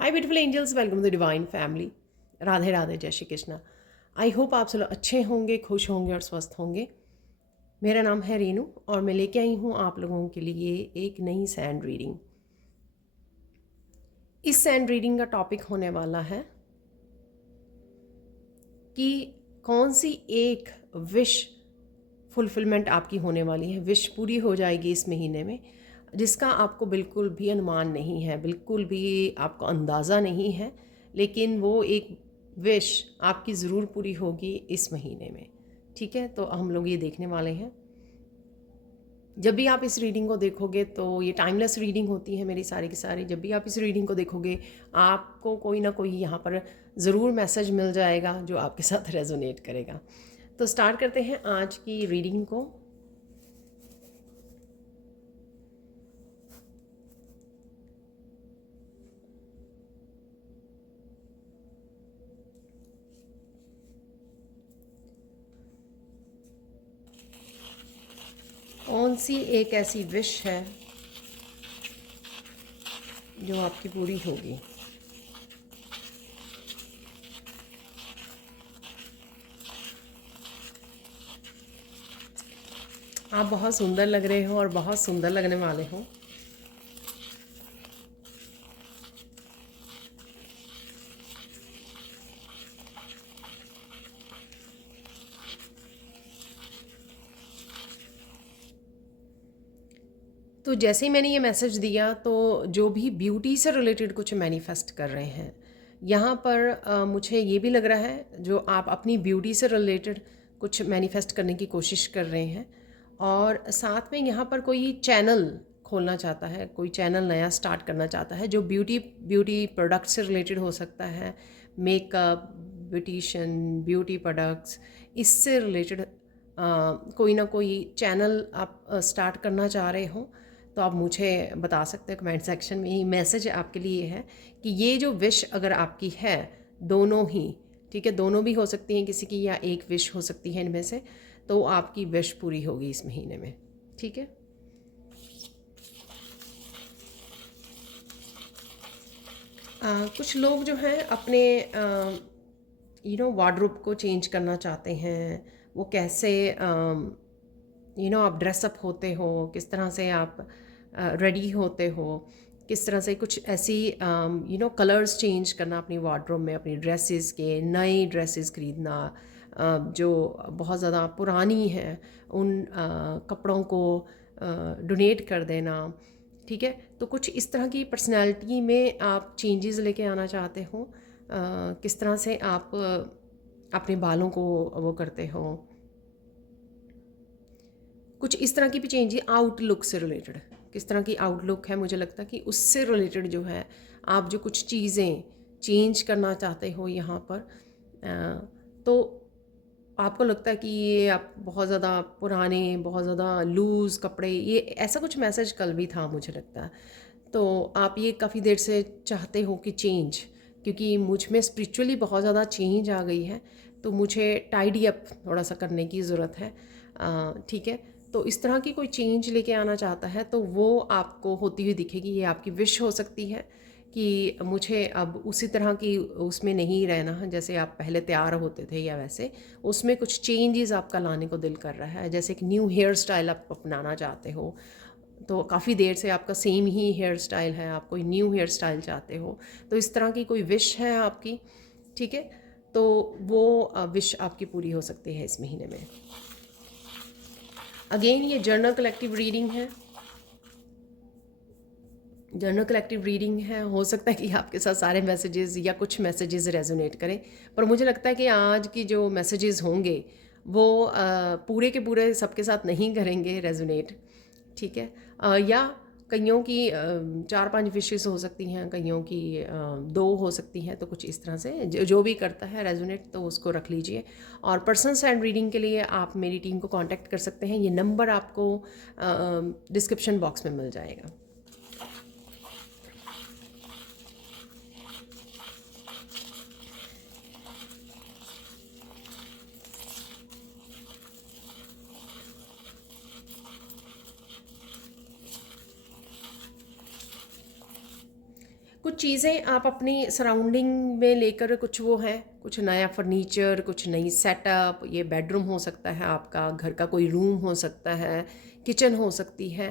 Hi beautiful angels, welcome to divine family. Radhe Radhe, जय Shri Krishna. I hope आप सब अच्छे होंगे, खुश होंगे और स्वस्थ होंगे। मेरा नाम है रेनू और मैं लेके आई हूँ आप लोगों के लिए एक नई सैंड रीडिंग। इस सैंड रीडिंग का टॉपिक होने वाला है कि कौन सी एक विश फुलफिलमेंट आपकी होने वाली है, विश पूरी हो जाएगी इस महीने में, जिसका आपको बिल्कुल भी अनुमान नहीं है, बिल्कुल भी आपको अंदाज़ा नहीं है, लेकिन वो एक विश आपकी ज़रूर पूरी होगी इस महीने में। ठीक है, तो हम लोग ये देखने वाले हैं। जब भी आप इस रीडिंग को देखोगे तो ये टाइमलेस रीडिंग होती है मेरी सारी की सारी। जब भी आप इस रीडिंग को देखोगे आपको कोई ना कोई यहाँ पर ज़रूर मैसेज मिल जाएगा जो आपके साथ रेजोनेट करेगा। तो स्टार्ट करते हैं आज की रीडिंग को। कौन सी एक ऐसी विश है जो आपकी पूरी होगी? आप बहुत सुंदर लग रहे हो और बहुत सुंदर लगने वाले हो। तो जैसे ही मैंने ये मैसेज दिया तो जो भी ब्यूटी से रिलेटेड कुछ मैनिफेस्ट कर रहे हैं यहाँ पर मुझे ये भी लग रहा है जो आप अपनी ब्यूटी से रिलेटेड कुछ मैनिफेस्ट करने की कोशिश कर रहे हैं, और साथ में यहाँ पर कोई चैनल खोलना चाहता है, कोई चैनल नया स्टार्ट करना चाहता है जो ब्यूटी ब्यूटी प्रोडक्ट से रिलेटेड हो सकता है, मेकअप, ब्यूटिशन, ब्यूटी प्रोडक्ट्स, इससे रिलेटेड कोई ना कोई चैनल आप स्टार्ट करना चाह रहे हो। तो आप मुझे बता सकते हैं कमेंट सेक्शन में। ही मैसेज आपके लिए है कि ये जो विश अगर आपकी है, दोनों ही, ठीक है, दोनों भी हो सकती हैं किसी की, या एक विश हो सकती है इनमें से, तो आपकी विश पूरी होगी इस महीने में। ठीक है, कुछ लोग जो हैं अपने वार्डरोब को चेंज करना चाहते हैं। वो कैसे आप ड्रेसअप होते हो, किस तरह से आप रेडी होते हो, किस तरह से कुछ ऐसी कलर्स चेंज करना अपनी वार्डरोब में, अपनी ड्रेसेस के नई ड्रेसेस खरीदना, जो बहुत ज़्यादा पुरानी हैं उन कपड़ों को डोनेट कर देना। ठीक है, तो कुछ इस तरह की पर्सनैलिटी में आप चेंजेस लेके आना चाहते हो। किस तरह से आप अपने बालों को वो करते हो, कुछ इस तरह की भी चेंज आउटलुक से रिलेटेड, किस तरह की आउटलुक है, मुझे लगता है कि उससे रिलेटेड जो है आप जो कुछ चीज़ें चेंज करना चाहते हो यहाँ पर, तो आपको लगता है कि ये आप बहुत ज़्यादा पुराने, बहुत ज़्यादा लूज़ कपड़े, ये ऐसा कुछ मैसेज कल भी था मुझे लगता है। तो आप ये काफ़ी देर से चाहते हो कि चेंज, क्योंकि मुझ में स्पिरिचुअली बहुत ज़्यादा चेंज आ गई है, तो मुझे टाइडी अप थोड़ा सा करने की ज़रूरत है। ठीक है, तो इस तरह की कोई चेंज लेके आना चाहता है तो वो आपको होती हुई दिखेगी। ये आपकी विश हो सकती है कि मुझे अब उसी तरह की उसमें नहीं रहना जैसे आप पहले तैयार होते थे, या वैसे उसमें कुछ चेंजेस आपका लाने को दिल कर रहा है। जैसे एक न्यू हेयर स्टाइल आप अपनाना चाहते हो, तो काफ़ी देर से आपका सेम ही हेयर स्टाइल है, आप कोई न्यू हेयर स्टाइल चाहते हो, तो इस तरह की कोई विश है आपकी। ठीक है, तो वो विश आपकी पूरी हो सकती है इस महीने में। अगेन ये जर्नल कलेक्टिव रीडिंग है, जर्नल कलेक्टिव रीडिंग है। हो सकता है कि आपके साथ सारे मैसेजेस या कुछ मैसेजेस रेजोनेट करें, पर मुझे लगता है कि आज की जो मैसेजेस होंगे वो पूरे के पूरे सबके साथ नहीं करेंगे रेजोनेट। ठीक है, या कईयों की 4-5 विशेस हो सकती हैं, कईयों की 2 हो सकती हैं, तो कुछ इस तरह से जो भी करता है रेजोनेट तो उसको रख लीजिए। और पर्सनल सैंड रीडिंग के लिए आप मेरी टीम को कांटेक्ट कर सकते हैं, ये नंबर आपको डिस्क्रिप्शन बॉक्स में मिल जाएगा। कुछ कुछ चीज़ें आप अपनी सराउंडिंग में लेकर कुछ वो है, कुछ नया फर्नीचर, कुछ नई सेटअप, ये बेडरूम हो सकता है आपका, घर का कोई रूम हो सकता है, किचन हो सकती है,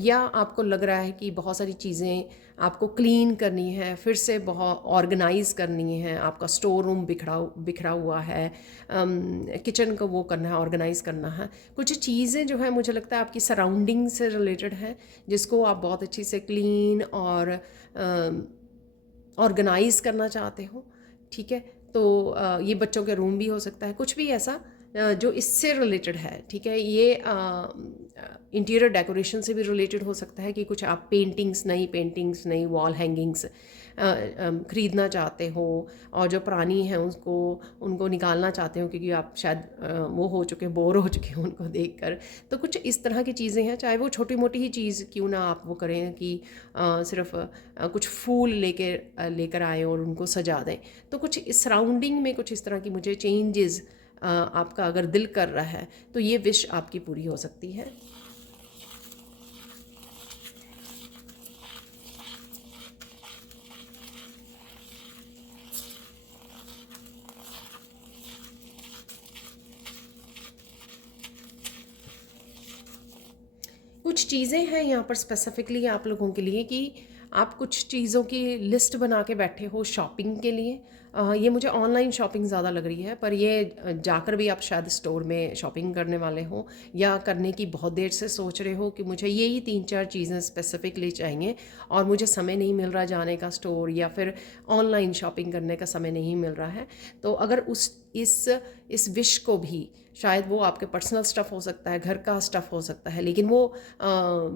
या आपको लग रहा है कि बहुत सारी चीज़ें आपको क्लीन करनी है, फिर से बहुत ऑर्गेनाइज करनी है, आपका स्टोर रूम बिखरा बिखरा हुआ है, किचन को वो करना है, ऑर्गेनाइज करना है। कुछ चीज़ें जो है मुझे लगता है आपकी सराउंडिंग से रिलेटेड है, जिसको आप बहुत अच्छी से क्लीन और ऑर्गेनाइज करना चाहते हो। ठीक है, तो ये बच्चों के रूम भी हो सकता है, कुछ भी ऐसा जो इससे रिलेटेड है। ठीक है, ये इंटीरियर डेकोरेशन से भी रिलेटेड हो सकता है कि कुछ आप नई पेंटिंग्स, नई वॉल हैंगिंग्स ख़रीदना चाहते हो, और जो पुरानी हैं उनको निकालना चाहते हो, क्योंकि आप शायद वो हो चुके, बोर हो चुके हो उनको देखकर। तो कुछ इस तरह की चीज़ें हैं, चाहे वो छोटी मोटी ही चीज़ क्यों ना आप वो करें कि सिर्फ कुछ फूल लेकर आएँ और उनको सजा दें। तो कुछ इस सराउंडिंग में कुछ इस तरह की मुझे चेंजेस आपका अगर दिल कर रहा है तो ये विश आपकी पूरी हो सकती है। कुछ चीज़ें हैं यहाँ पर स्पेसिफिकली आप लोगों के लिए कि आप कुछ चीज़ों की लिस्ट बना के बैठे हो शॉपिंग के लिए। ये मुझे ऑनलाइन शॉपिंग ज़्यादा लग रही है, पर ये जाकर भी आप शायद स्टोर में शॉपिंग करने वाले हो, या करने की बहुत देर से सोच रहे हो कि मुझे ये ही 3-4 चीज़ें स्पेसिफिकली चाहिए और मुझे समय नहीं मिल रहा जाने का स्टोर, या फिर ऑनलाइन शॉपिंग करने का समय नहीं मिल रहा है। तो अगर इस विश को भी, शायद वो आपके पर्सनल स्टफ़ हो सकता है, घर का स्टफ़ हो सकता है, लेकिन वो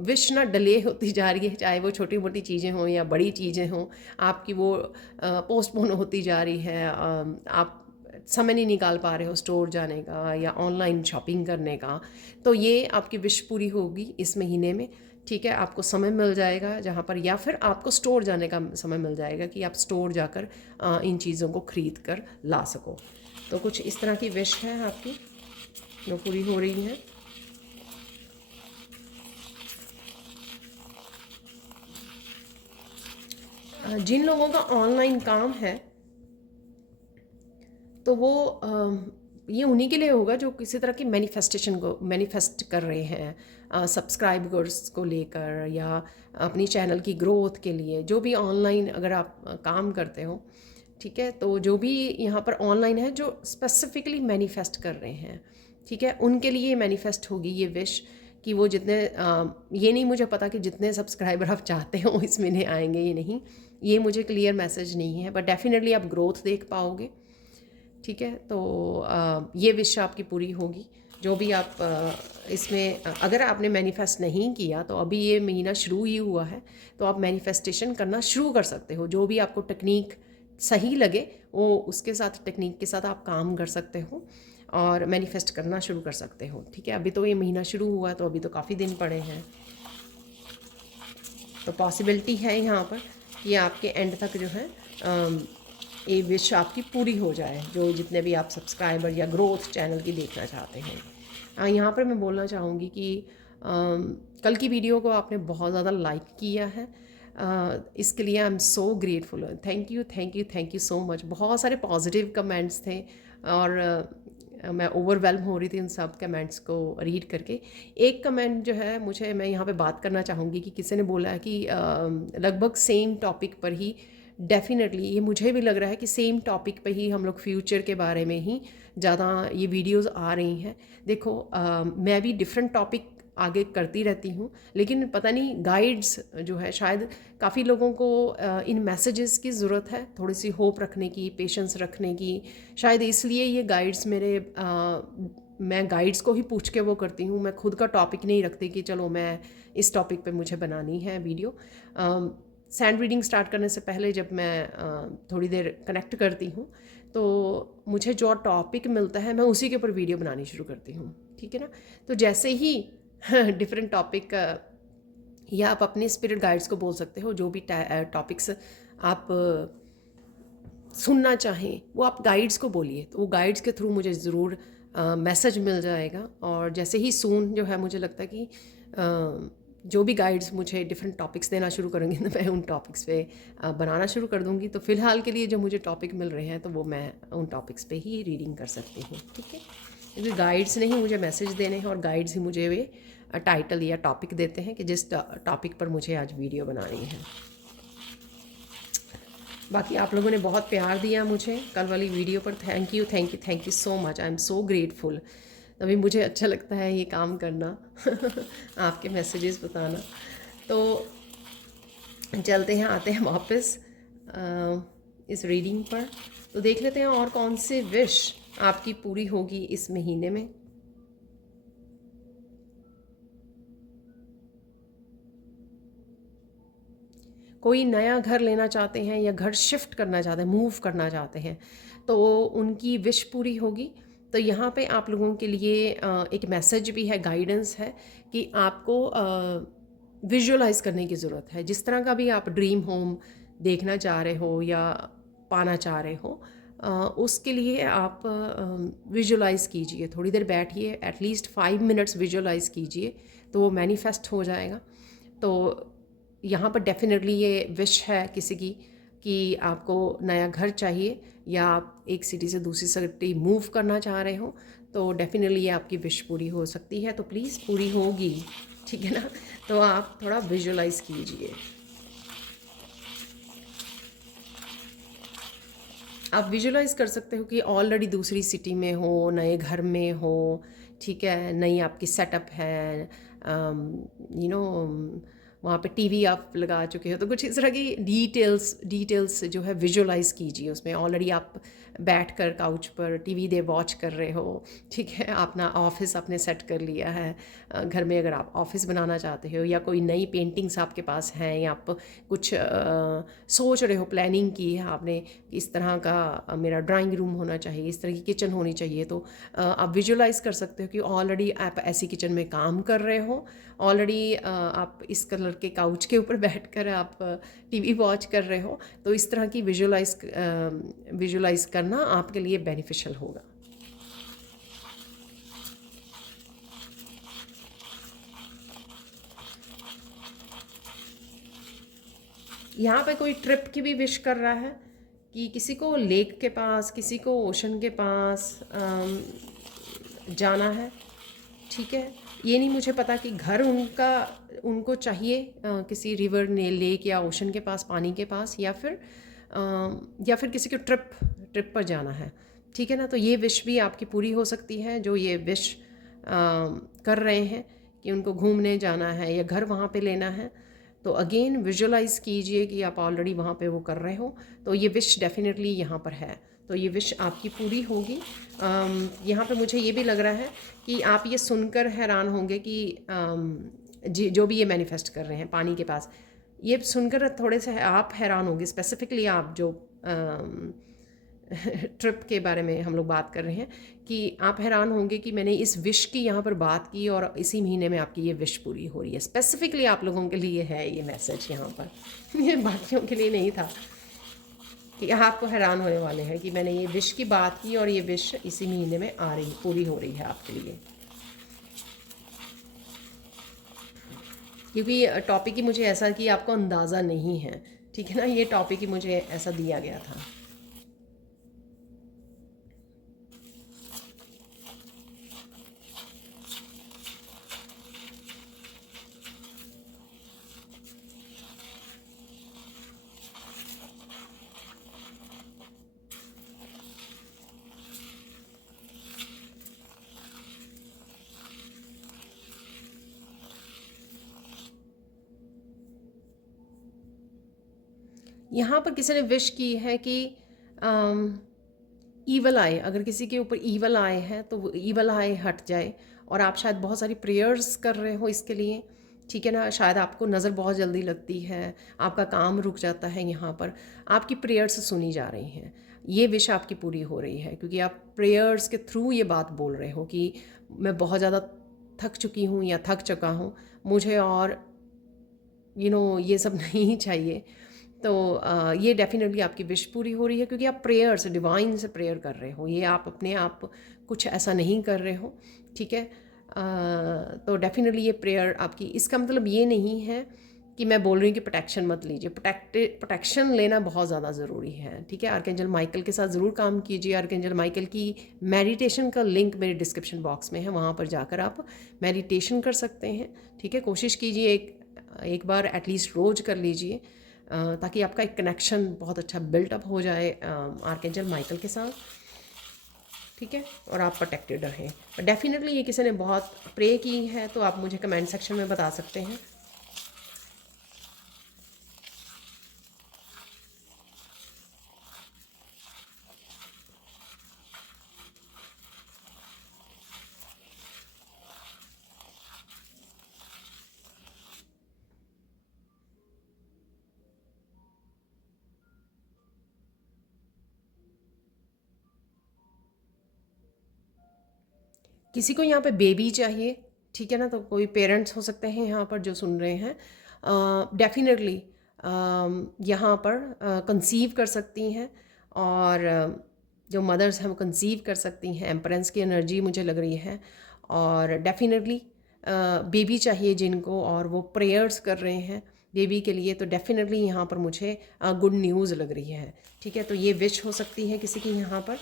विश ना डिले होती जा रही है, चाहे वो छोटी मोटी चीज़ें हों या बड़ी चीज़ें हों, आपकी वो पोस्टपोन होती जा रही है। आप समय नहीं निकाल पा रहे हो स्टोर जाने का या ऑनलाइन शॉपिंग करने का, तो ये आपकी विश पूरी होगी इस महीने में। ठीक है, आपको समय मिल जाएगा जहाँ पर, या फिर आपको स्टोर जाने का समय मिल जाएगा कि आप स्टोर जाकर इन चीज़ों को ख़रीद कर ला सको। तो कुछ इस तरह की विश है आपकी जो पूरी हो रही है। जिन लोगों का ऑनलाइन काम है तो वो ये उन्हीं के लिए होगा जो किसी तरह की मैनिफेस्टेशन को मैनिफेस्ट कर रहे हैं, सब्सक्राइबर्स को लेकर या अपनी चैनल की ग्रोथ के लिए। जो भी ऑनलाइन अगर आप काम करते हो, ठीक है, तो जो भी यहाँ पर ऑनलाइन है जो स्पेसिफिकली मैनिफेस्ट कर रहे हैं, ठीक है, उनके लिए मैनिफेस्ट होगी ये विश कि वो जितने ये नहीं मुझे पता कि जितने सब्सक्राइबर आप चाहते हो इस महीने आएंगे, ये नहीं, ये मुझे क्लियर मैसेज नहीं है, बट डेफिनेटली आप ग्रोथ देख पाओगे। ठीक है, तो ये विश आपकी पूरी होगी। जो भी आप इसमें अगर आपने मैनिफेस्ट नहीं किया तो अभी ये महीना शुरू ही हुआ है, तो आप मैनिफेस्टेशन करना शुरू कर सकते हो। जो भी आपको टेक्निक सही लगे वो उसके साथ, टेक्निक के साथ आप काम कर सकते हो और मैनिफेस्ट करना शुरू कर सकते हो। ठीक है, अभी तो ये महीना शुरू हुआ है तो अभी तो काफ़ी दिन पड़े हैं, तो पॉसिबिलिटी है यहाँ पर कि आपके एंड तक जो है ये विश आपकी पूरी हो जाए, जो जितने भी आप सब्सक्राइबर या ग्रोथ चैनल की देखना चाहते हैं। यहाँ पर मैं बोलना चाहूँगी कि कल की वीडियो को आपने बहुत ज़्यादा लाइक किया है, इसके लिए I am so grateful. Thank you thank you thank you so much. बहुत सारे पॉजिटिव कमेंट्स थे और मैं ओवरवेलम हो रही थी उन सब कमेंट्स को रीड करके। एक कमेंट जो है मुझे, मैं यहाँ पे बात करना चाहूँगी कि किसी ने बोला है कि लगभग सेम टॉपिक पर ही, डेफिनेटली ये मुझे भी लग रहा है कि सेम टॉपिक पे ही हम लोग फ्यूचर के बारे में ही ज़्यादा ये वीडियोस आ रही हैं। देखो मैं भी डिफरेंट टॉपिक आगे करती रहती हूँ, लेकिन पता नहीं गाइड्स जो है, शायद काफ़ी लोगों को इन मैसेजेस की ज़रूरत है, थोड़ी सी होप रखने की, पेशेंस रखने की, शायद इसलिए ये गाइड्स मैं गाइड्स को ही पूछ के वो करती हूँ। मैं खुद का टॉपिक नहीं रखती कि चलो मैं इस टॉपिक पे मुझे बनानी है वीडियो। सैंड रीडिंग स्टार्ट करने से पहले जब मैं थोड़ी देर कनेक्ट करती हूँ तो मुझे जो टॉपिक मिलता है मैं उसी के ऊपर वीडियो बनानी शुरू करती हूँ। ठीक है ना, तो जैसे ही डिफरेंट टॉपिक, या आप अपने स्पिरिट गाइड्स को बोल सकते हो, जो भी टॉपिक्स आप सुनना चाहें वो आप गाइड्स को बोलिए, तो वो गाइड्स के थ्रू मुझे ज़रूर मैसेज मिल जाएगा। और जैसे ही सून जो है मुझे लगता है कि जो भी गाइड्स मुझे डिफरेंट टॉपिक्स देना शुरू करेंगे तो मैं उन टॉपिक्स पे बनाना शुरू कर दूँगी। तो फ़िलहाल के लिए जो मुझे टॉपिक मिल रहे हैं तो वो मैं उन टॉपिक्स पे ही रीडिंग कर सकती हूँ, ठीक है। क्योंकि गाइड्स ने ही मुझे मैसेज देने हैं और गाइड्स ही मुझे वे टाइटल या टॉपिक देते हैं कि जिस टॉपिक पर मुझे आज वीडियो बनानी है। बाकी आप लोगों ने बहुत प्यार दिया मुझे कल वाली वीडियो पर। Thank you, thank you, thank you so much. I am so grateful. तभी मुझे अच्छा लगता है ये काम करना आपके मैसेजेस बताना। तो चलते हैं, आते हैं वापस इस रीडिंग पर। तो देख लेते हैं और कौन सी विश आपकी पूरी होगी इस महीने में। कोई नया घर लेना चाहते हैं या घर शिफ्ट करना चाहते हैं, मूव करना चाहते हैं, तो उनकी विश पूरी होगी। तो यहाँ पे आप लोगों के लिए एक मैसेज भी है, गाइडेंस है कि आपको विजुअलाइज करने की ज़रूरत है। जिस तरह का भी आप ड्रीम होम देखना चाह रहे हो या पाना चाह रहे हो, उसके लिए आप विजुअलाइज़ कीजिए। थोड़ी देर बैठिए, एटलीस्ट 5 मिनट्स विजुअलाइज़ कीजिए, तो वो मैनिफेस्ट हो जाएगा। तो यहाँ पर डेफिनेटली ये विश है किसी की कि आपको नया घर चाहिए या आप एक सिटी से दूसरी सिटी मूव करना चाह रहे हो, तो डेफिनेटली ये आपकी विश पूरी हो सकती है। तो प्लीज़ पूरी होगी, ठीक है ना। तो आप थोड़ा विजुअलाइज़ कीजिए। आप विजुअलाइज़ कर सकते हो कि ऑलरेडी दूसरी सिटी में हो, नए घर में हो, ठीक है, नई आपकी सेटअप है, यू नो वहाँ पे टीवी आप लगा चुके हो। तो कुछ इस तरह की डिटेल्स जो है विजुअलाइज़ कीजिए। उसमें ऑलरेडी आप बैठकर काउच पर टीवी दे वॉच कर रहे हो, ठीक है, अपना ऑफिस आपने सेट कर लिया है। घर में अगर आप ऑफिस बनाना चाहते हो या कोई नई पेंटिंग्स आपके पास हैं या आप कुछ सोच रहे हो, प्लानिंग की है आपने, इस तरह का मेरा ड्राइंग रूम होना चाहिए, इस तरह की किचन होनी चाहिए, तो आप विजुअलाइज़ कर सकते हो कि ऑलरेडी आप ऐसी किचन में काम कर रहे हो। ऑलरेडी आप इस कलर के काउच के ऊपर बैठकर आप टीवी वॉच कर रहे हो। तो इस तरह की विजुअलाइज़ करना आपके लिए बेनिफिशियल होगा। यहाँ पे कोई ट्रिप की भी विश कर रहा है कि किसी को लेक के पास, किसी को ओशन के पास जाना है, ठीक है। ये नहीं मुझे पता कि घर उनको चाहिए किसी रिवर ने, लेक या ओशन के पास, पानी के पास, या फिर किसी को ट्रिप पर जाना है, ठीक है ना। तो ये विश भी आपकी पूरी हो सकती है, जो ये विश कर रहे हैं कि उनको घूमने जाना है या घर वहाँ पे लेना है। तो अगेन विजुअलाइज़ कीजिए कि आप ऑलरेडी वहाँ पे वो कर रहे हो। तो ये विश डेफिनेटली यहाँ पर है, तो ये विश आपकी पूरी होगी। यहाँ पे मुझे ये भी लग रहा है कि आप ये सुनकर हैरान होंगे कि जो भी ये मैनिफेस्ट कर रहे हैं पानी के पास, ये सुनकर थोड़े से आप हैरान होंगे। स्पेसिफिकली आप जो ट्रिप के बारे में हम लोग बात कर रहे हैं, कि आप हैरान होंगे कि मैंने इस विश की यहाँ पर बात की और इसी महीने में आपकी ये विश पूरी हो रही है। स्पेसिफिकली आप लोगों के लिए है ये मैसेज यहाँ पर ये बाकियों के लिए नहीं था, कि आपको हैरान होने वाले हैं कि मैंने ये विश की बात की और ये विश इसी महीने में पूरी हो रही है आपके लिए। क्योंकि टॉपिक ही मुझे ऐसा कि आपको अंदाज़ा नहीं है, ठीक है ना, ये टॉपिक ही मुझे ऐसा दिया गया था। यहाँ पर किसी ने विश की है कि ईवल आए, अगर किसी के ऊपर ईवल आए है तो वो ईवल आए हट जाए। और आप शायद बहुत सारी प्रेयर्स कर रहे हो इसके लिए, ठीक है ना। शायद आपको नज़र बहुत जल्दी लगती है, आपका काम रुक जाता है, यहाँ पर आपकी प्रेयर्स सुनी जा रही हैं। ये विश आपकी पूरी हो रही है क्योंकि आप प्रेयर्स के थ्रू ये बात बोल रहे हो कि मैं बहुत ज़्यादा थक चुकी हूँ या थक चुका हूँ, मुझे और ये सब नहीं चाहिए। तो ये डेफिनेटली आपकी विश पूरी हो रही है क्योंकि आप प्रेयर से, डिवाइन से प्रेयर कर रहे हो। ये आप अपने आप कुछ ऐसा नहीं कर रहे हो, ठीक है। तो डेफिनेटली ये प्रेयर आपकी, इसका मतलब ये नहीं है कि मैं बोल रही हूँ कि प्रोटेक्शन मत लीजिए, प्रोटेक्शन लेना बहुत ज़्यादा ज़रूरी है, ठीक है। आर्कएंजल माइकल के साथ ज़रूर काम कीजिए। आर्कएंजल माइकल की मेडिटेशन का लिंक मेरे डिस्क्रिप्शन बॉक्स में है, वहाँ पर जाकर आप मेडिटेशन कर सकते हैं, ठीक है। कोशिश कीजिए एक बार एटलीस्ट रोज़ कर लीजिए, ताकि आपका एक कनेक्शन बहुत अच्छा बिल्टअप हो जाए आर्कएंजल माइकल के साथ, ठीक है, और आप प्रोटेक्टेड रहें। बट डेफिनेटली ये किसी ने बहुत प्रे की है तो आप मुझे कमेंट सेक्शन में बता सकते हैं। किसी को यहाँ पे बेबी चाहिए, ठीक है ना, तो कोई पेरेंट्स हो सकते हैं यहाँ पर जो सुन रहे हैं, डेफिनेटली यहाँ पर कंसीव कर सकती हैं, और जो मदर्स हैं वो कंसीव कर सकती हैं। एम्परेंस की एनर्जी मुझे लग रही है, और डेफिनेटली बेबी चाहिए जिनको, और वो प्रेयर्स कर रहे हैं बेबी के लिए, तो डेफिनेटली यहाँ पर मुझे गुड न्यूज़ लग रही है, ठीक है। तो ये विश हो सकती है किसी की यहाँ पर।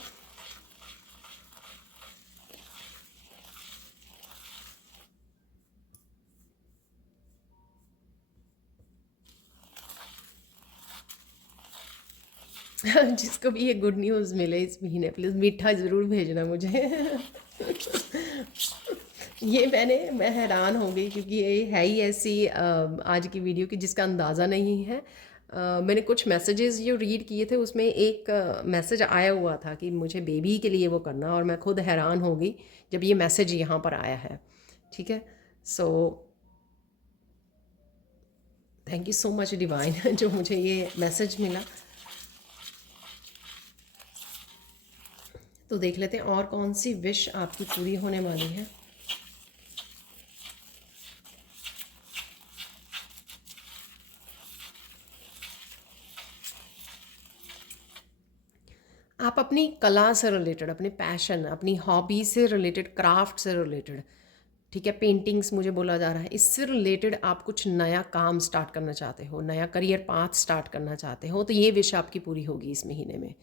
जिसको भी ये गुड न्यूज़ मिले इस महीने, प्लीज़ मीठा ज़रूर भेजना मुझे। ये मैं हैरान हो गई, क्योंकि ये है ही ऐसी आज की वीडियो की जिसका अंदाज़ा नहीं है। मैंने कुछ मैसेजेस जो रीड किए थे उसमें एक मैसेज आया हुआ था कि मुझे बेबी के लिए वो करना, और मैं खुद हैरान हो गई जब ये मैसेज यहाँ पर आया है, ठीक है। So thank you so much divine जो मुझे ये मैसेज मिला। तो देख लेते हैं और कौन सी विश आपकी पूरी होने वाली है। आप अपनी कला से रिलेटेड, अपने पैशन, अपनी हॉबी से रिलेटेड, क्राफ्ट से रिलेटेड, ठीक है, पेंटिंग्स मुझे बोला जा रहा है, इससे रिलेटेड आप कुछ नया काम स्टार्ट करना चाहते हो, नया करियर पाथ स्टार्ट करना चाहते हो, तो ये विश आपकी पूरी होगी इस महीने में,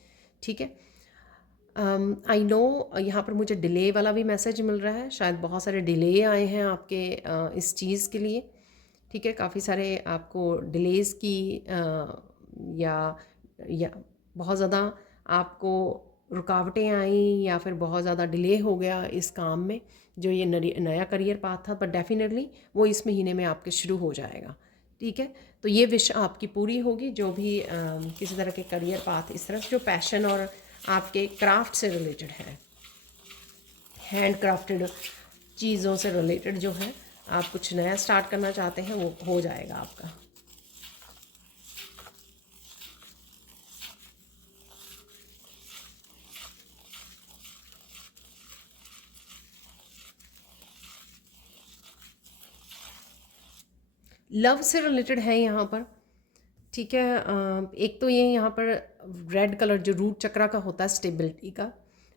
ठीक है। आई नो यहाँ पर मुझे डिले वाला भी मैसेज मिल रहा है, शायद बहुत सारे डिले आए हैं आपके इस चीज़ के लिए, ठीक है। काफ़ी सारे आपको डिलेज़ की या बहुत ज़्यादा आपको रुकावटें आई, या फिर बहुत ज़्यादा डिले हो गया इस काम में, जो ये नया करियर पाथ था, पर डेफिनेटली वो इस महीने में आपके शुरू हो जाएगा, ठीक है। तो ये विश आपकी पूरी होगी, जो भी किसी तरह के करियर पाथ, इस तरह जो पैशन और आपके क्राफ्ट से रिलेटेड है, हैंड क्राफ्टेड चीज़ों से रिलेटेड जो है, आप कुछ नया स्टार्ट करना चाहते हैं, वो हो जाएगा आपका। लव से रिलेटेड है यहाँ पर, ठीक है। एक तो ये यहाँ पर रेड कलर जो रूट चक्रा का होता है स्टेबिलिटी का,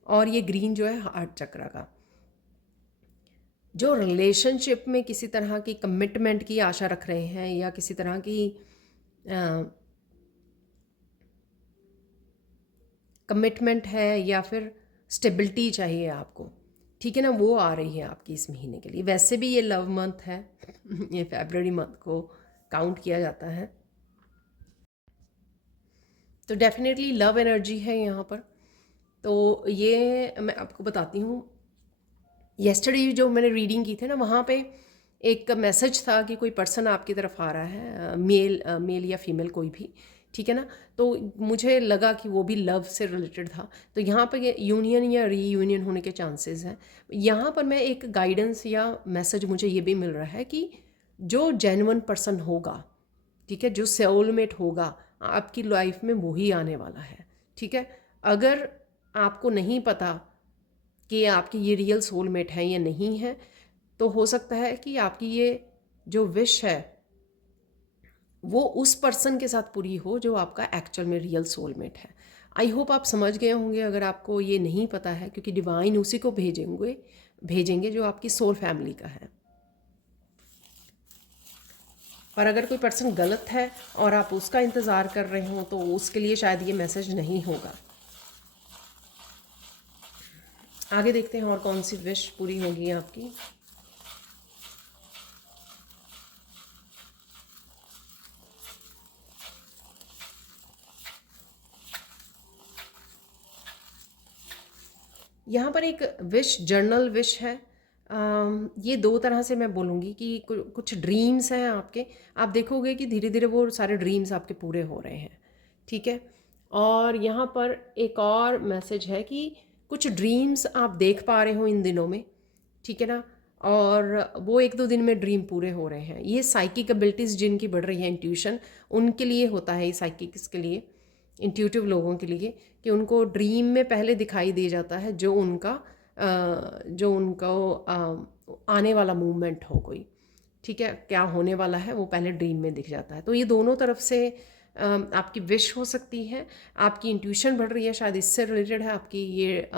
और ये ग्रीन जो है हार्ट चक्रा का। जो रिलेशनशिप में किसी तरह की कमिटमेंट की आशा रख रहे हैं, या किसी तरह की कमिटमेंट है, या फिर स्टेबिलिटी चाहिए आपको, ठीक है ना, वो आ रही है आपकी इस महीने के लिए। वैसे भी ये लव मंथ है ये फरवरी मंथ को काउंट किया जाता है, तो डेफिनेटली लव एनर्जी है यहाँ पर। तो ये मैं आपको बताती हूँ, येस्टरडे जो मैंने रीडिंग की थी ना, वहाँ पे एक मैसेज था कि कोई पर्सन आपकी तरफ आ रहा है, मेल या फीमेल कोई भी, ठीक है ना। तो मुझे लगा कि वो भी लव से रिलेटेड था, तो यहाँ पर यूनियन या रीयूनियन होने के चांसेस हैं। यहाँ पर मैं एक गाइडेंस या मैसेज मुझे ये भी मिल रहा है कि जो जेन्युइन पर्सन होगा, ठीक है, जो सोलमेट होगा आपकी लाइफ में, वही आने वाला है, ठीक है। अगर आपको नहीं पता कि आपकी ये रियल सोलमेट है या नहीं है, तो हो सकता है कि आपकी ये जो विश है वो उस पर्सन के साथ पूरी हो जो आपका एक्चुअल में रियल सोलमेट है। आई होप आप समझ गए होंगे। अगर आपको ये नहीं पता है, क्योंकि डिवाइन उसी को भेजेंगे भेजेंगे जो आपकी सोल फैमिली का है। और अगर कोई पर्सन गलत है और आप उसका इंतज़ार कर रहे हो तो उसके लिए शायद ये मैसेज नहीं होगा। आगे देखते हैं और कौन सी विश पूरी होगी आपकी। यहाँ पर एक विश, जर्नल विश है। ये दो तरह से मैं बोलूँगी कि कुछ ड्रीम्स हैं आपके, आप देखोगे कि धीरे धीरे वो सारे ड्रीम्स आपके पूरे हो रहे हैं, ठीक है। और यहाँ पर एक और मैसेज है कि कुछ ड्रीम्स आप देख पा रहे हो इन दिनों में, ठीक है ना, और वो एक दो दिन में ड्रीम पूरे हो रहे हैं। ये साइकिक एबिलिटीज़ जिनकी बढ़ रही है, इंट्यूशन, उनके लिए होता है ये, साइकिक्स के लिए, इंट्यूटिव लोगों के लिए, कि उनको ड्रीम में पहले दिखाई दे जाता है जो उनका आने वाला मूवमेंट हो कोई, ठीक है, क्या होने वाला है वो पहले ड्रीम में दिख जाता है। तो ये दोनों तरफ से आपकी विश हो सकती है। आपकी इंट्यूशन बढ़ रही है, शायद इससे रिलेटेड है आपकी ये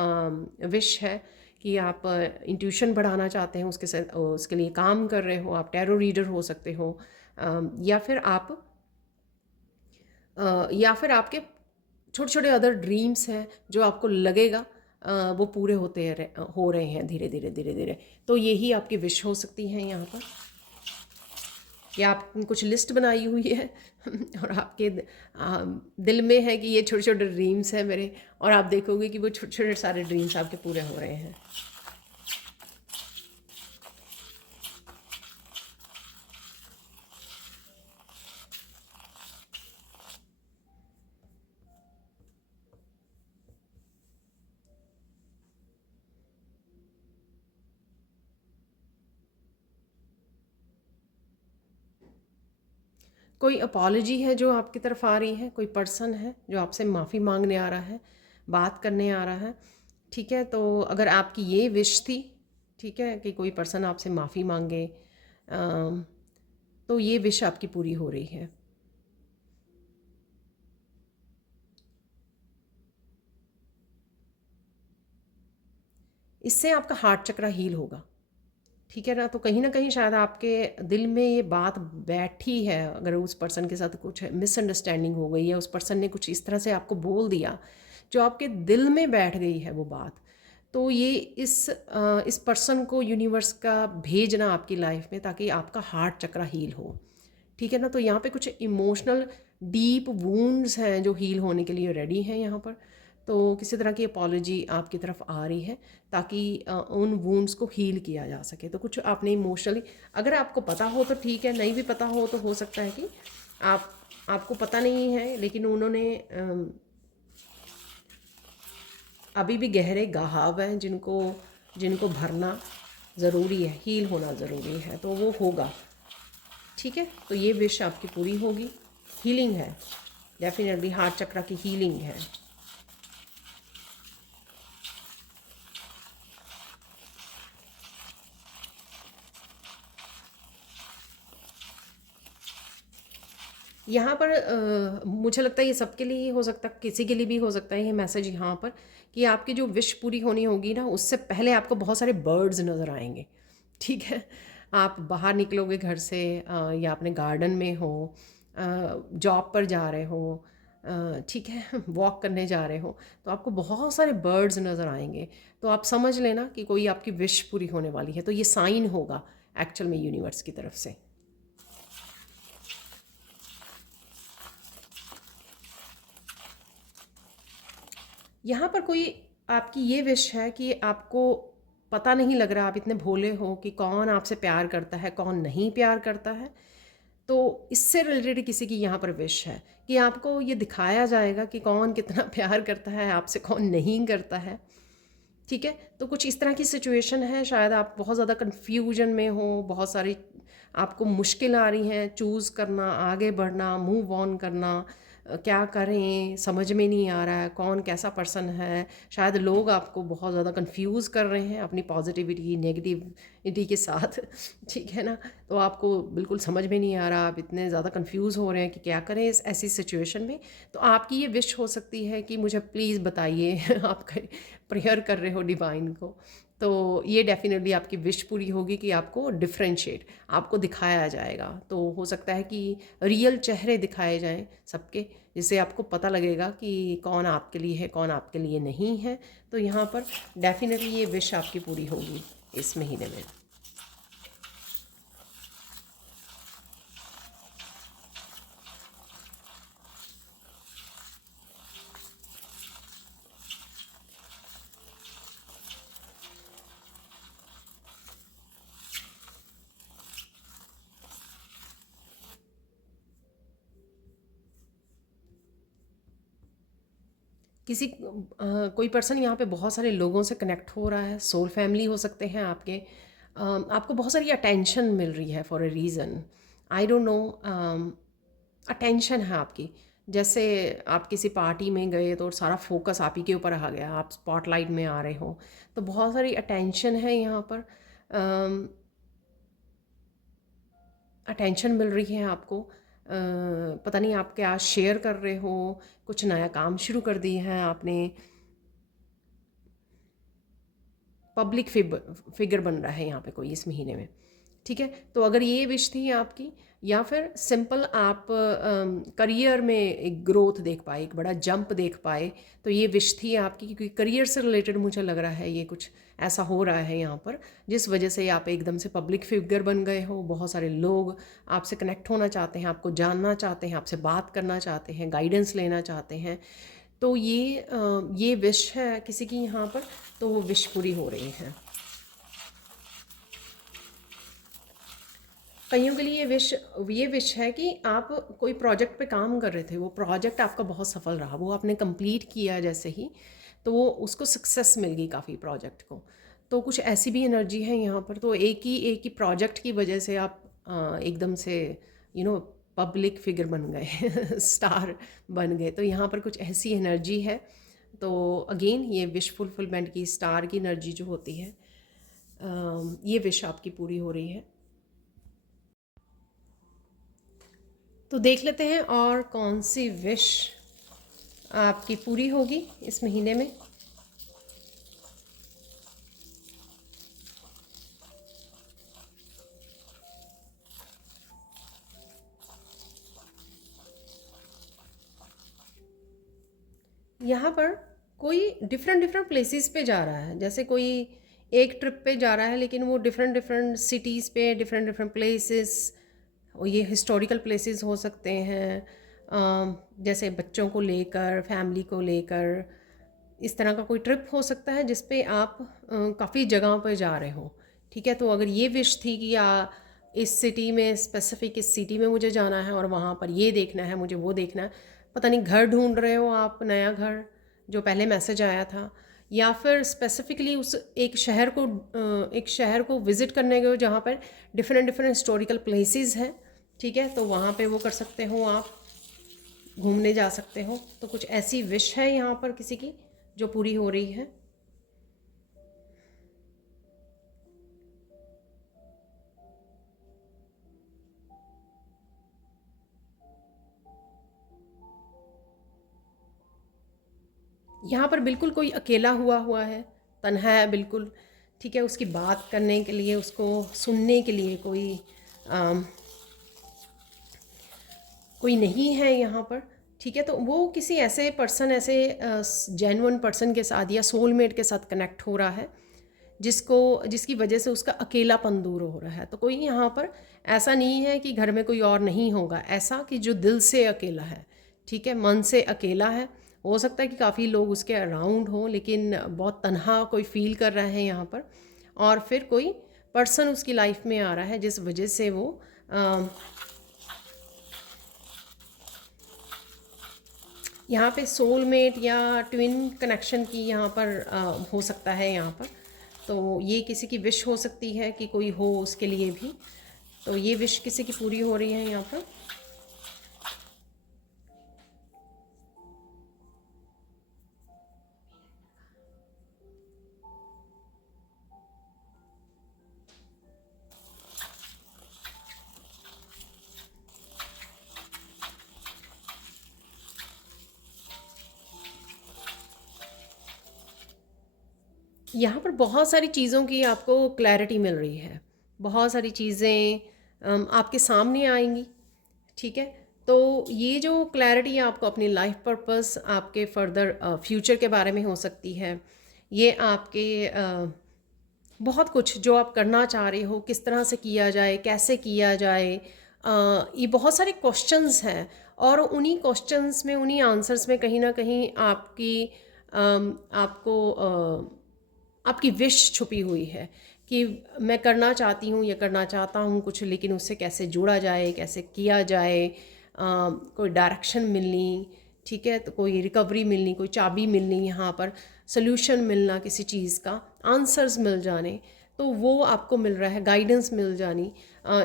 विश है कि आप इंट्यूशन बढ़ाना चाहते हैं, उसके लिए काम कर रहे हो। आप टैरो रीडर हो सकते हो, या फिर आपके छोटे छोटे अदर ड्रीम्स हैं जो आपको लगेगा वो पूरे हो रहे हैं धीरे धीरे धीरे धीरे। तो यही आपकी विश हो सकती है यहाँ पर, या आप कुछ लिस्ट बनाई हुई है और आपके दिल में है कि ये छोटे छोटे ड्रीम्स हैं मेरे, और आप देखोगे कि वो छोटे छोटे सारे ड्रीम्स आपके पूरे हो रहे हैं। कोई अपॉलजी है जो आपकी तरफ आ रही है, कोई पर्सन है जो आपसे माफ़ी मांगने आ रहा है, बात करने आ रहा है, ठीक है। तो अगर आपकी ये विश थी, ठीक है, कि कोई पर्सन आपसे माफ़ी मांगे, तो ये विश आपकी पूरी हो रही है। इससे आपका हार्ट चक्र हील होगा, ठीक है ना कहीं शायद आपके दिल में ये बात बैठी है। अगर उस पर्सन के साथ कुछ मिसअंडरस्टैंडिंग हो गई है, उस पर्सन ने कुछ इस तरह से आपको बोल दिया जो आपके दिल में बैठ गई है वो बात, तो ये इस पर्सन को यूनिवर्स का भेजना आपकी लाइफ में, ताकि आपका हार्ट चक्र हील हो, ठीक है ना। तो यहाँ पे कुछ इमोशनल डीप वूंड्स हैं जो हील होने के लिए रेडी हैं यहाँ पर। तो किसी तरह की अपॉलजी आपकी तरफ आ रही है ताकि उन वूंड्स को हील किया जा सके। तो कुछ आपने इमोशनली, अगर आपको पता हो तो ठीक है, नहीं भी पता हो तो हो सकता है कि आपको पता नहीं है, लेकिन उन्होंने अभी भी गहरे घाव हैं जिनको भरना ज़रूरी है, हील होना ज़रूरी है, तो वो होगा, ठीक है। तो ये विश आपकी पूरी होगी, हीलिंग है, डेफिनेटली हार्ट चक्र की हीलिंग है। यहाँ पर मुझे लगता है ये सबके लिए ही हो सकता है, किसी के लिए भी हो सकता है ये मैसेज यहाँ पर, कि आपकी जो विश पूरी होनी होगी ना, उससे पहले आपको बहुत सारे बर्ड्स नज़र आएंगे, ठीक है। आप बाहर निकलोगे घर से, या अपने गार्डन में हो, जॉब पर जा रहे हो, ठीक है, वॉक करने जा रहे हो, तो आपको बहुत सारे बर्ड्स नज़र आएंगे। तो आप समझ लेना कि कोई आपकी विश पूरी होने वाली है, तो ये साइन होगा एक्चुअल में यूनिवर्स की तरफ से। यहाँ पर कोई आपकी ये विश है कि आपको पता नहीं लग रहा, आप इतने भोले हो कि कौन आपसे प्यार करता है, कौन नहीं प्यार करता है। तो इससे रिलेटेड किसी की यहाँ पर विश है कि आपको ये दिखाया जाएगा कि कौन कितना प्यार करता है आपसे, कौन नहीं करता है, ठीक है। तो कुछ इस तरह की सिचुएशन है, शायद आप बहुत ज़्यादा कन्फ्यूजन में हो, बहुत सारी आपको मुश्किल आ रही हैं चूज़ करना, आगे बढ़ना, मूव ऑन करना, क्या करें समझ में नहीं आ रहा है, कौन कैसा पर्सन है। शायद लोग आपको बहुत ज़्यादा कंफ्यूज कर रहे हैं अपनी पॉजिटिविटी नेगेटिविटी के साथ ठीक है ना। तो आपको बिल्कुल समझ में नहीं आ रहा, आप इतने ज़्यादा कंफ्यूज हो रहे हैं कि क्या करें इस ऐसी सिचुएशन में। तो आपकी ये विश हो सकती है कि मुझे प्लीज़ बताइए आप प्रेयर कर रहे हो डिवाइन को तो ये डेफिनेटली आपकी विश पूरी होगी कि आपको डिफरेंशिएट, आपको दिखाया जाएगा। तो हो सकता है कि रियल चेहरे दिखाए जाएं सबके, जिससे आपको पता लगेगा कि कौन आपके लिए है, कौन आपके लिए नहीं है। तो यहाँ पर डेफिनेटली ये विश आपकी पूरी होगी इस महीने में। कोई पर्सन यहाँ पे बहुत सारे लोगों से कनेक्ट हो रहा है, सोल फैमिली हो सकते हैं आपके। आपको बहुत सारी अटेंशन मिल रही है for a reason, I don't know. Attention है आपकी, जैसे आप किसी पार्टी में गए तो सारा फोकस आप ही के ऊपर आ गया, आप स्पॉटलाइट में आ रहे हो, तो बहुत सारी अटेंशन है यहाँ पर। अटेंशन मिल रही है आपको। पता नहीं आप क्या शेयर कर रहे हो, कुछ नया काम शुरू कर दिया है आपने, पब्लिक फिगर बन रहा है यहाँ पे कोई इस महीने में। ठीक है, तो अगर ये विश थी आपकी, या फिर सिंपल आप करियर में एक ग्रोथ देख पाए, एक बड़ा जंप देख पाए, तो ये विश थी आपकी, क्योंकि करियर से रिलेटेड मुझे लग रहा है ये कुछ ऐसा हो रहा है यहाँ पर, जिस वजह से आप एकदम से पब्लिक फिगर बन गए हो। बहुत सारे लोग आपसे कनेक्ट होना चाहते हैं, आपको जानना चाहते हैं, आपसे बात करना चाहते हैं, गाइडेंस लेना चाहते हैं। तो ये विश है किसी की यहाँ पर, तो वो विश पूरी हो रही है। कईयों के लिए ये विश है कि आप कोई प्रोजेक्ट पे काम कर रहे थे, वो प्रोजेक्ट आपका बहुत सफल रहा, वो आपने कंप्लीट किया जैसे ही, तो वो उसको सक्सेस मिल गई काफ़ी प्रोजेक्ट को। तो कुछ ऐसी भी एनर्जी है यहाँ पर। तो एक ही प्रोजेक्ट की वजह से आप एकदम से पब्लिक फिगर बन गए स्टार बन गए। तो यहाँ पर कुछ ऐसी एनर्जी है। तो अगेन ये विश फुलफिलमेंट की, स्टार की एनर्जी जो होती है, ये विश आपकी पूरी हो रही है। तो देख लेते हैं और कौन सी विश आपकी पूरी होगी इस महीने में। यहाँ पर कोई डिफरेंट डिफरेंट प्लेसेस पे जा रहा है, जैसे कोई एक ट्रिप पे जा रहा है, लेकिन वो डिफरेंट डिफरेंट सिटीज़ पे, डिफरेंट डिफरेंट प्लेसेस, और ये हिस्टोरिकल प्लेसेस हो सकते हैं, जैसे बच्चों को लेकर, फैमिली को लेकर, इस तरह का कोई ट्रिप हो सकता है जिस पे आप काफ़ी जगहों पर जा रहे हो। ठीक है, तो अगर ये विश थी कि इस सिटी में, स्पेसिफिक इस सिटी में मुझे जाना है और वहाँ पर ये देखना है, मुझे वो देखना है, पता नहीं घर ढूंढ रहे हो आप, नया घर जो पहले मैसेज आया था, या फिर स्पेसिफिकली उस एक शहर को विज़िट करने गए हो जहाँ पर डिफरेंट डिफरेंट हिस्टोरिकल प्लेसेस हैं। ठीक है, तो वहाँ पे वो कर सकते हो, आप घूमने जा सकते हो। तो कुछ ऐसी विश है यहाँ पर किसी की जो पूरी हो रही है। यहाँ पर बिल्कुल कोई अकेला हुआ हुआ है, तन्हा है बिल्कुल। ठीक है, उसकी बात करने के लिए, उसको सुनने के लिए अम, कोई नहीं है यहाँ पर। ठीक है, तो वो किसी ऐसे पर्सन, ऐसे जेन्युइन पर्सन के साथ या सोलमेट के साथ कनेक्ट हो रहा है, जिसकी वजह से उसका अकेलापन दूर हो रहा है। तो कोई यहाँ पर ऐसा नहीं है कि घर में कोई और नहीं होगा, ऐसा कि जो दिल से अकेला है। ठीक है, मन से अकेला है। हो सकता है कि काफ़ी लोग उसके अराउंड हों, लेकिन बहुत तन्हा कोई फील कर रहा है यहाँ पर। और फिर कोई पर्सन उसकी लाइफ में आ रहा है जिस वजह से वो यहाँ पे सोलमेट या ट्विन कनेक्शन की यहाँ पर हो सकता है यहाँ पर। तो ये किसी की विश हो सकती है कि कोई हो उसके लिए भी। तो ये विश किसी की पूरी हो रही है यहाँ पर। यहाँ पर बहुत सारी चीज़ों की आपको क्लैरिटी मिल रही है, बहुत सारी चीज़ें आपके सामने आएंगी, ठीक है। तो ये जो क्लैरिटी है आपको अपनी लाइफ पर्पस, आपके फर्दर फ्यूचर के बारे में हो सकती है, ये आपके बहुत कुछ जो आप करना चाह रहे हो, किस तरह से किया जाए, कैसे किया जाए, ये बहुत सारे क्वेश्चंस हैं। और उन्हीं क्वेश्चंस में, उन्हीं आंसर्स में कहीं ना कहीं आपकी आपको आपकी विश छुपी हुई है कि मैं करना चाहती हूँ, या करना चाहता हूँ कुछ, लेकिन उससे कैसे जुड़ा जाए, कैसे किया जाए, कोई डायरेक्शन मिलनी, ठीक है, तो कोई रिकवरी मिलनी, कोई चाबी मिलनी, यहाँ पर सोल्यूशन मिलना किसी चीज़ का, आंसर्स मिल जाने, तो वो आपको मिल रहा है, गाइडेंस मिल जानी।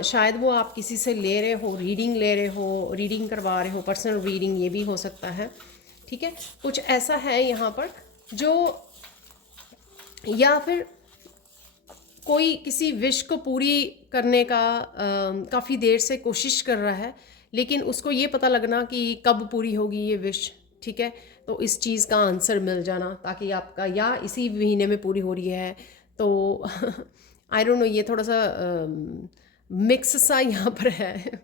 शायद वो आप किसी से ले रहे हो, रीडिंग ले रहे हो, रीडिंग करवा रहे हो, पर्सनल रीडिंग, ये भी हो सकता है, ठीक है। कुछ ऐसा है यहाँ पर जो, या फिर कोई किसी विश को पूरी करने का काफ़ी देर से कोशिश कर रहा है, लेकिन उसको ये पता लगना कि कब पूरी होगी ये विश, ठीक है। तो इस चीज़ का आंसर मिल जाना, ताकि आपका, या इसी महीने में पूरी हो रही है, तो आई डोंट नो, ये थोड़ा सा मिक्स सा यहाँ पर है।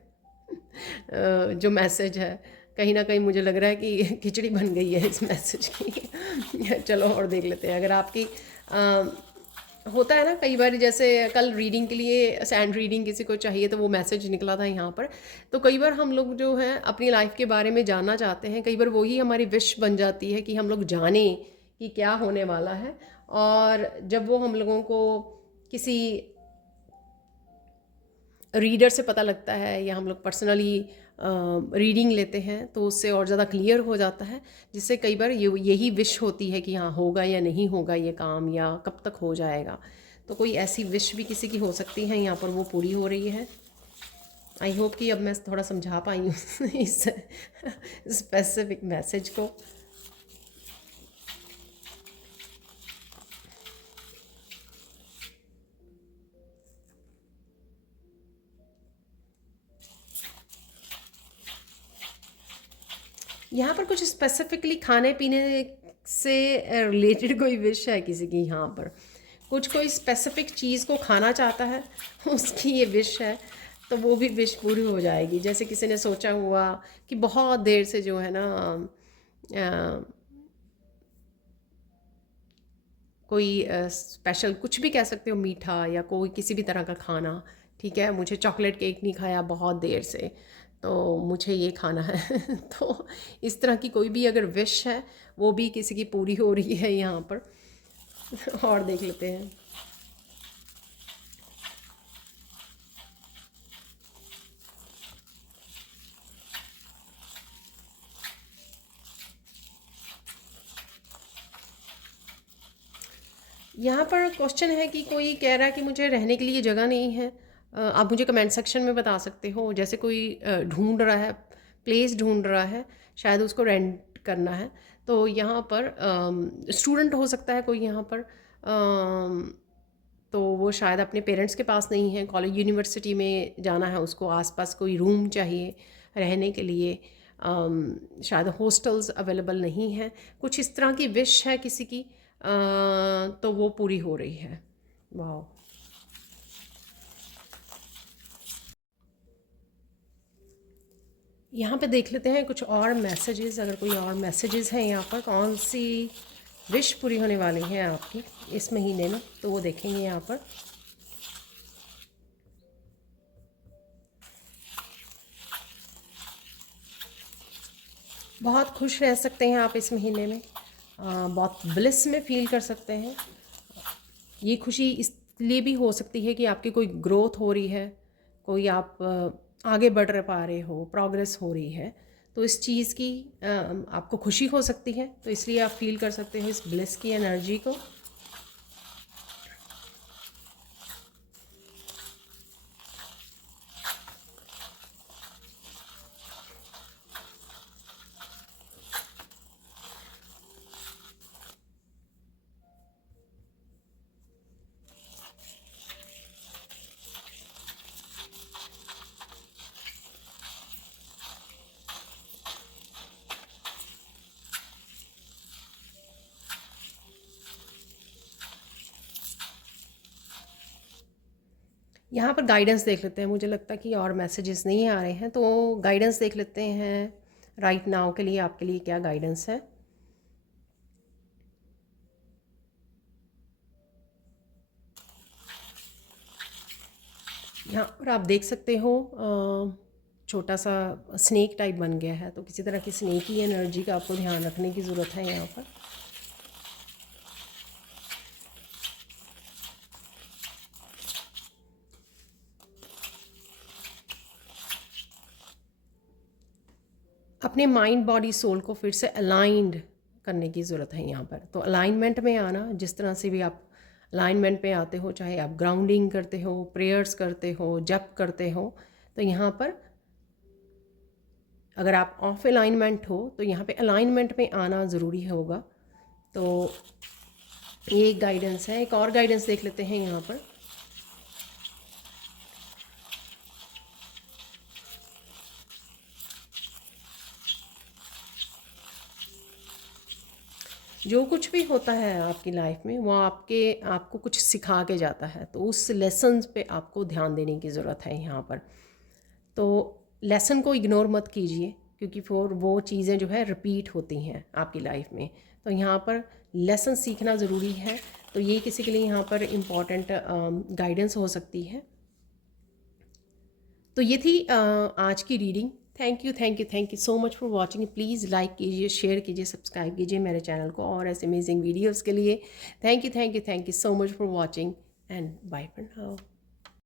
जो मैसेज है, कहीं ना कहीं मुझे लग रहा है कि खिचड़ी बन गई है इस मैसेज की। चलो और देख लेते हैं। अगर आपकी होता है ना कई बार, जैसे कल रीडिंग के लिए सैंड रीडिंग किसी को चाहिए, तो वो मैसेज निकला था यहाँ पर। तो कई बार हम लोग जो है अपनी लाइफ के बारे में जानना चाहते हैं, कई बार वही हमारी विश बन जाती है कि हम लोग जाने कि क्या होने वाला है। और जब वो हम लोगों को किसी रीडर से पता लगता है, या हम लोग पर्सनली रीडिंग लेते हैं, तो उससे और ज़्यादा क्लियर हो जाता है, जिससे कई बार यही विश होती है कि हाँ होगा या नहीं होगा ये काम, या कब तक हो जाएगा। तो कोई ऐसी विश भी किसी की हो सकती है, यहाँ पर वो पूरी हो रही है। आई होप कि अब मैं थोड़ा समझा पाई हूँ इस स्पेसिफिक मैसेज को। यहाँ पर कुछ स्पेसिफिकली खाने पीने से रिलेटेड कोई विश है किसी की, यहाँ पर कुछ कोई स्पेसिफिक चीज़ को खाना चाहता है, उसकी ये विश है, तो वो भी विश पूरी हो जाएगी। जैसे किसी ने सोचा हुआ कि बहुत देर से जो है ना, कोई स्पेशल कुछ भी कह सकते हो, मीठा या कोई किसी भी तरह का खाना, ठीक है, मुझे चॉकलेट केक नहीं खाया बहुत देर से, तो मुझे ये खाना है। तो इस तरह की कोई भी अगर विश है, वो भी किसी की पूरी हो रही है यहाँ पर। और देख लेते हैं। यहाँ पर क्वेश्चन है कि कोई कह रहा है कि मुझे रहने के लिए जगह नहीं है। आप मुझे कमेंट सेक्शन में बता सकते हो। जैसे कोई ढूंढ रहा है, प्लेस ढूंढ रहा है, शायद उसको रेंट करना है। तो यहाँ पर स्टूडेंट हो सकता है कोई यहाँ पर, तो वो शायद अपने पेरेंट्स के पास नहीं है, कॉलेज यूनिवर्सिटी में जाना है उसको, आसपास कोई रूम चाहिए रहने के लिए, शायद हॉस्टल्स अवेलेबल नहीं हैं, कुछ इस तरह की विश है किसी की, तो वो पूरी हो रही है। वाह। यहाँ पे देख लेते हैं कुछ और मैसेजेस, अगर कोई और मैसेजेस हैं यहाँ पर, कौन सी विश पूरी होने वाली है आपकी इस महीने में, तो वो देखेंगे यहाँ पर। बहुत खुश रह सकते हैं आप इस महीने में, बहुत ब्लिस में फील कर सकते हैं। ये खुशी इसलिए भी हो सकती है कि आपकी कोई ग्रोथ हो रही है, कोई आप आगे बढ़ पा रहे हो, प्रोग्रेस हो रही है, तो इस चीज़ की आपको खुशी हो सकती है, तो इसलिए आप फील कर सकते हो इस ब्लिस की एनर्जी को। यहाँ पर गाइडेंस देख लेते हैं। मुझे लगता है कि और मैसेजेस नहीं आ रहे हैं, तो गाइडेंस देख लेते हैं राइट नाउ के लिए, आपके लिए क्या गाइडेंस है। यहाँ पर आप देख सकते हो छोटा सा स्नेक टाइप बन गया है, तो किसी तरह की स्नेक की एनर्जी का आपको ध्यान रखने की ज़रूरत है यहाँ पर। अपने माइंड बॉडी सोल को फिर से अलाइंड करने की ज़रूरत है यहाँ पर। तो अलाइनमेंट में आना, जिस तरह से भी आप अलाइनमेंट में आते हो, चाहे आप ग्राउंडिंग करते हो, प्रेयर्स करते हो, जप करते हो, तो यहाँ पर अगर आप ऑफ अलाइनमेंट हो तो यहाँ पे अलाइनमेंट में आना ज़रूरी होगा। तो ये एक गाइडेंस है। एक और गाइडेंस देख लेते हैं यहाँ पर। जो कुछ भी होता है आपकी लाइफ में, वो आपको कुछ सिखा के जाता है, तो उस लेसन्स पे आपको ध्यान देने की ज़रूरत है यहाँ पर। तो लेसन को इग्नोर मत कीजिए, क्योंकि फिर वो चीज़ें जो है रिपीट होती हैं आपकी लाइफ में। तो यहाँ पर लेसन सीखना ज़रूरी है। तो ये किसी के लिए यहाँ पर इम्पॉर्टेंट गाइडेंस हो सकती है। तो ये थी आज की reading. Thank you so much for watching. Please like कीजिए, शेयर कीजिए, सब्सक्राइब कीजिए मेरे चैनल को और ऐसे अमेजिंग वीडियोज़ के लिए। Thank you so much for watching and bye for now.